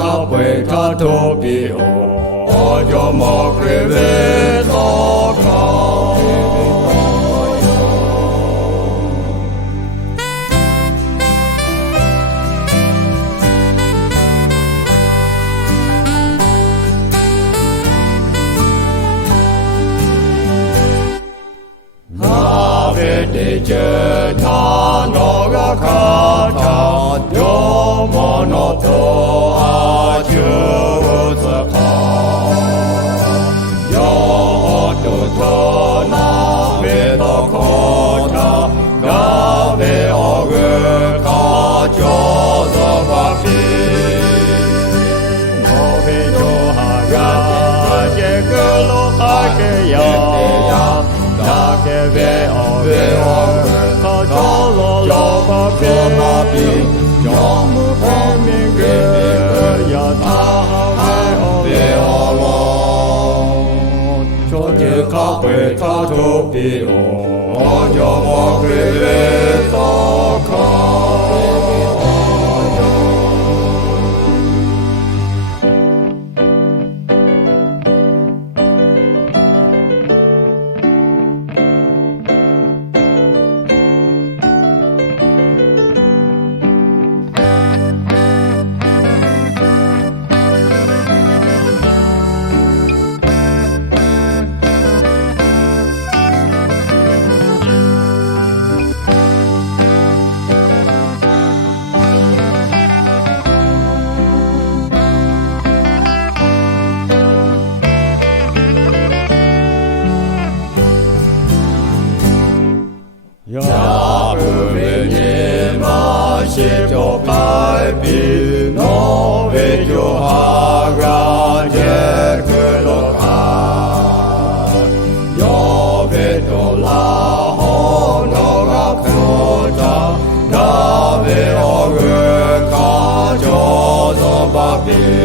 ข้าไปท่าทุปีโอจะมอกเวเวตอกาเจทานอกคาถาโยมโนโตอาเจสคาโยตุโตนาเวตโคทากาเวอเกคาโจสภาปีโมเวโจหากาเจเกโลภาเกยาดาเกเวอเวโจโลโลภาปีโยมุเปมิเกยาตาเวอโลโจเจข้าไปท่าทุปีโอโยมอกเวเวตอกาโจกายปีโนเวโจหากาเจคือโลกาโยเวโตลาโหโนกาโคจาดาเวโอเกคาโจโซบาปี